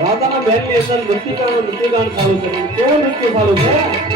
રાધાના બેનની અંદર નૃત્યગાન નૃત્યગાન ચાલુ છે કેવું નૃત્ય ચાલુ છે?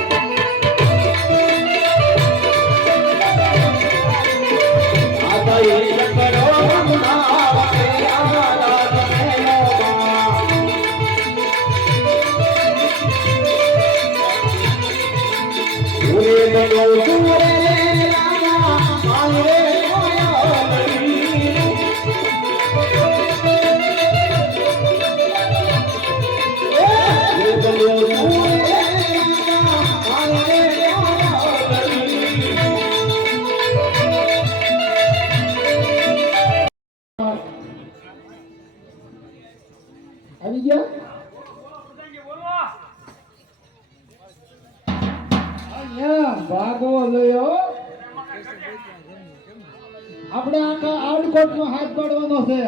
આપણે આખા આડકોટમાં હાથ પાડવાનો છે.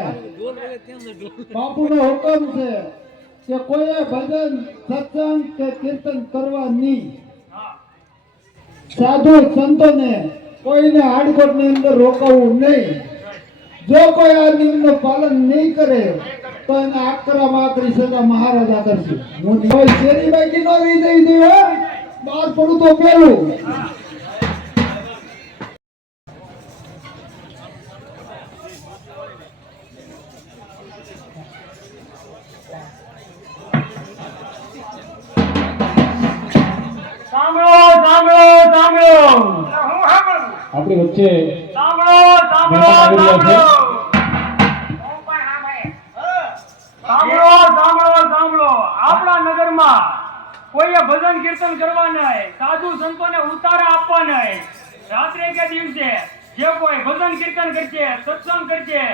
બાપુનો હુકમ છે કે કોઈએ ભજન, સત્સંગ કે કીર્તન કરવા નહીં. સાધુ સંતોને કોઈને આડકોટની અંદર રોકાવું નહીં. જો કોઈ આ નિયમનું પાલન નહીં કરે, તો એને આકરા માત્રી સદા મહારાજા કરશે. હું કોઈ શેરી બાકી નો વિજય હો. બહાર પડું તો પેલું સાંભળો સાંભળો સાંભળો. આપણી વચ્ચે સાંભળો સાંભળો મહેમાન આવી રહ્યા છે. સાંભળો સાંભળો સાંભળો. આપણા નગરમાં કોઈએ ભજન કીર્તન કરવા નહીં સાધુ સંતોને ઉતારા આપવા નહીં. રાત્રે કે દિવસે જે કોઈ ભજન કીર્તન કરશે સત્સંગ કરશે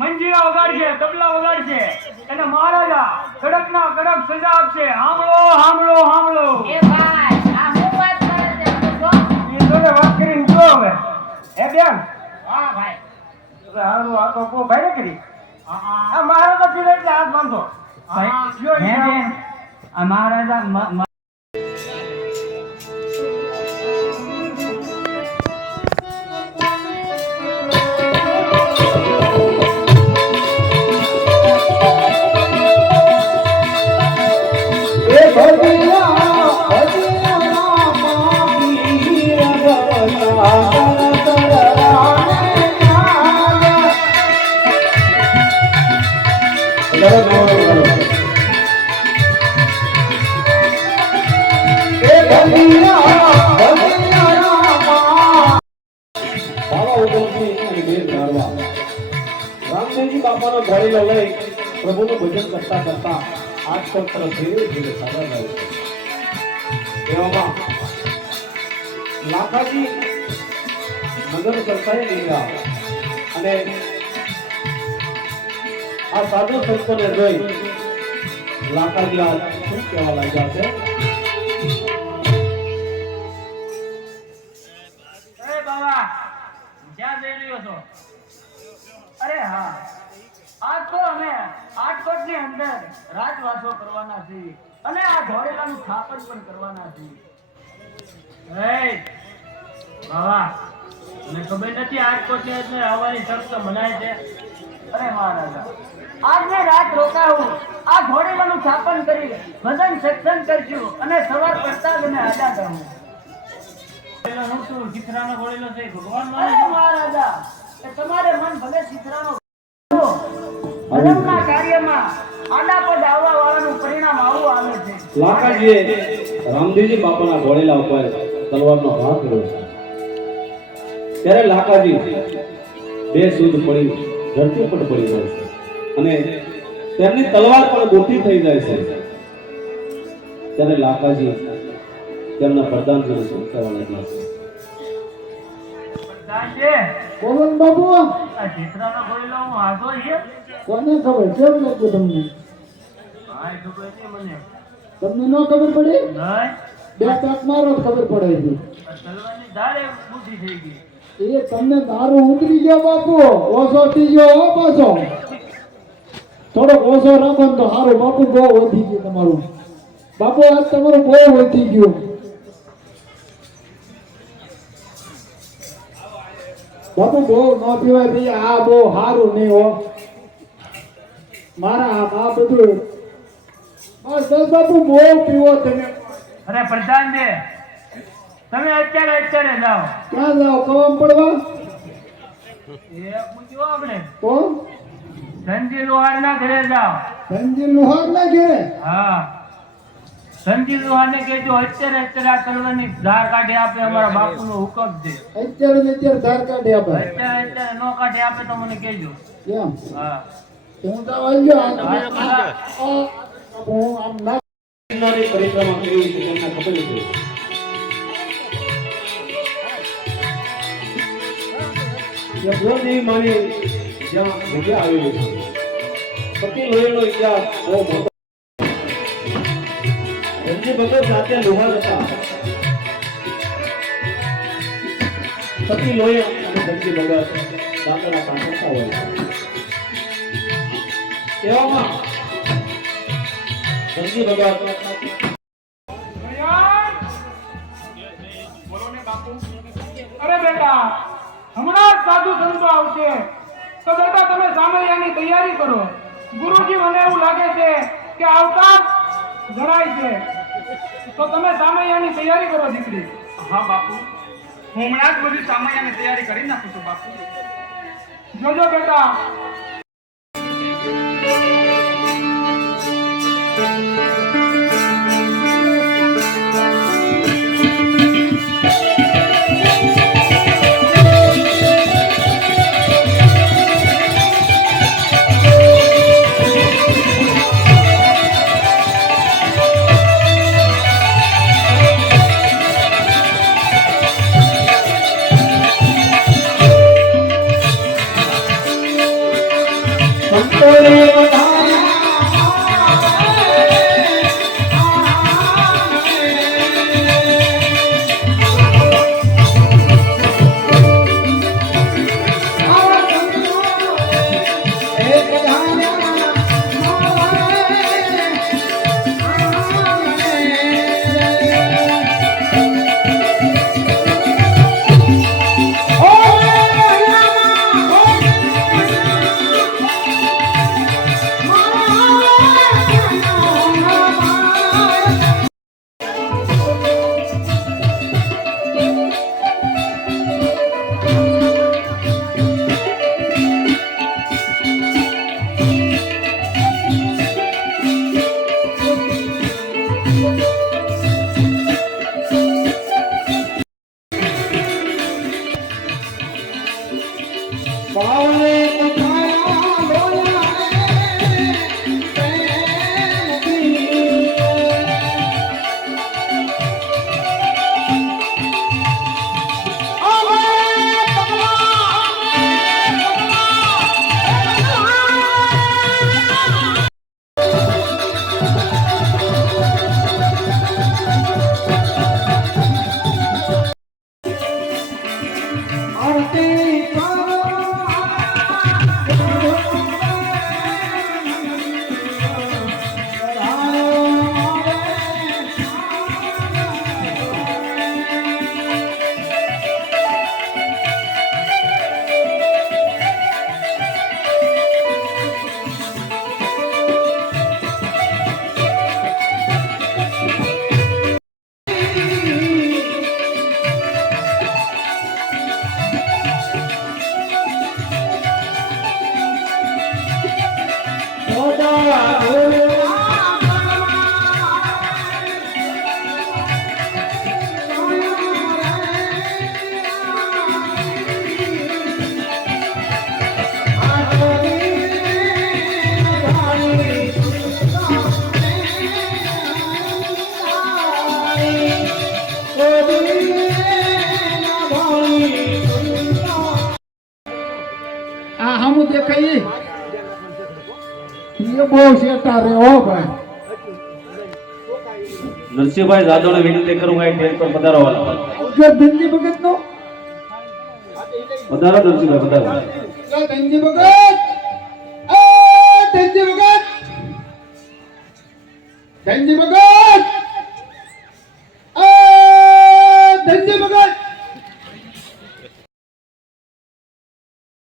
મંજીરા વગાડશે તબલા વગાડશે એને મહારાજા કડક ના કડક સજા આપશે. હામળો હામળો હામળો. એ ભાઈ આ હું વાત કરે છે? એ જોડે વાત કરીને જો હવે. હે બેન? હા ભાઈ. હારું આ તો કો ભાઈ કરી. આ મહારાજા પીરે એટલે હાથ બાંધો. જો હે મહારાજા રામદેવજી બાપાનો ઘરેલો લઈ પ્રભુનું ભજન કરતા કરતા આજકાલ તરફ ધીરે ધીરે સાગર જાય છે એવામાં લાખાજી નગર નીકળ્યા અને આ સાધુ સંતોને જોઈ આ શું કહેવા લાગ્યા છે? અરે હા, આજ તો અમે આટકોટની અંદર રાજવાસો કરવાના છીએ અને આ ધોળેલાનું સ્થાપન પણ કરવાના છીએ. બાબા મને ખબર નથી આટકોટની અંદર આવવાની શરત મનાય છે. અરે મહારાજા આજને રાત રોકાવું. આ ઘોડેલાનું સ્થાપન કરી ભજન સત્સંગ કરજો અને સવાર પ્રસ્તાવ અને આજા કરું ઘોડેલો હું છું ચિત્રાનો ઘોડેલો છે? ભગવાન માને મહારાજા એ તમારે મન ભલે ચિત્રાનો ધર્મના કાર્યમાં આડા પદ આવવા વાળાનું પરિણામ આવું આવે છે. લાખાજીએ રામદેવજી બાપાના ઘોડેલા ઉપર તલવારનો ઘા કર્યો છે. ત્યારે લાકાજી બે સુધ પડી ધરતી પર પડી ગયો છે. અને તેમની તલવાર પણ મોટી થઈ જાય છે. ત્યારે લાકાજી તેમના પ્રધાનજીને સમજાવવા લાગ્યા છે. સાંજે બોલો આ ચિત્રાનો ઘોડેલો હું હાથો છે. કોને ખબર? કેમ લાગ્યું તમને? ભાઈ ખબર છે મને. તમને ન ખબર પડી? નહીં. બે તક મારો ખબર પડે છે. આ તલવારની ધારે બુદ્ધિ થઈ ગઈ. એ તમને દારૂ ઉતરી ગયો બાપુ. ઓછો થઈ ગયો પાછો. થોડોક ઓછો રાખો તો સારું બાપુ બહુ વધી ગયું તમારું. બાપુ આજ તમારું બહુ વધી ગયું. બાપુ બહુ ન પીવાય ભાઈ. આ બહુ સારું નહીં હો. મારા આ બધું. બસ બસ બાપુ બહુ પીવો તમે. અરે પ્રધાન દે. તમે અત્યારે અત્યારે જાઓ. ક્યાં જાઓ? કવામ પડવા? એ પૂછ્યો આપણે. તો ધનજી લોહાર ના ઘરે જાઓ. ધનજી લુહાર ના ઘરે? હા. ધનજી લોહાર ને કેજો અત્યારે અત્યારે આ તલવારની ધાર કાઢી આપે અમારા બાપુ નો હુકમ છે. અત્યારે ને અત્યારે ધાર કાઢી આપે? અત્યારે અત્યારે નો કાઢી આપે તો મને કેજો એમ? હા. હું તો આવી ગયો. આ તમે આ- આ- હું આમ ના પરિક્રમા કરી તમને ખબર છે. બ્રહ્મદેવી માની જ્યાં જગ્યા આવેલી છે પતિ લોહીનો ઇતિહાસ બહુ ભગત જાતે લોહાર પતિ લોહી અને ધનજી ભગત જાતેના કાંઠા હોય હમણાં સાધુ સંતો આવશે તો બેટા તમે સામૈયાની તૈયારી કરો. ગુરુજી મને એવું લાગે છે કે આવતા જણાય છે. તો તમે સામૈયાની તૈયારી કરો દીકરી. હા બાપુ. હું હમણાં જ બધી સામાન્યની તૈયારી કરી નાખું છું બાપુ. જોજો બેટા. આ કોઈ શેટા રે ઓ ભાઈ નરસિંહભાઈ જાદવને વિનંતી કરું કે ટ્રેન પર પધારો વાલા. જો ધનજી ભગત નો પધારો નરસિંહભાઈ પધારો. જો ધનજી ભગત? એ ધનજી ભગત! ધનજી ભગત! એ ધનજી ભગત!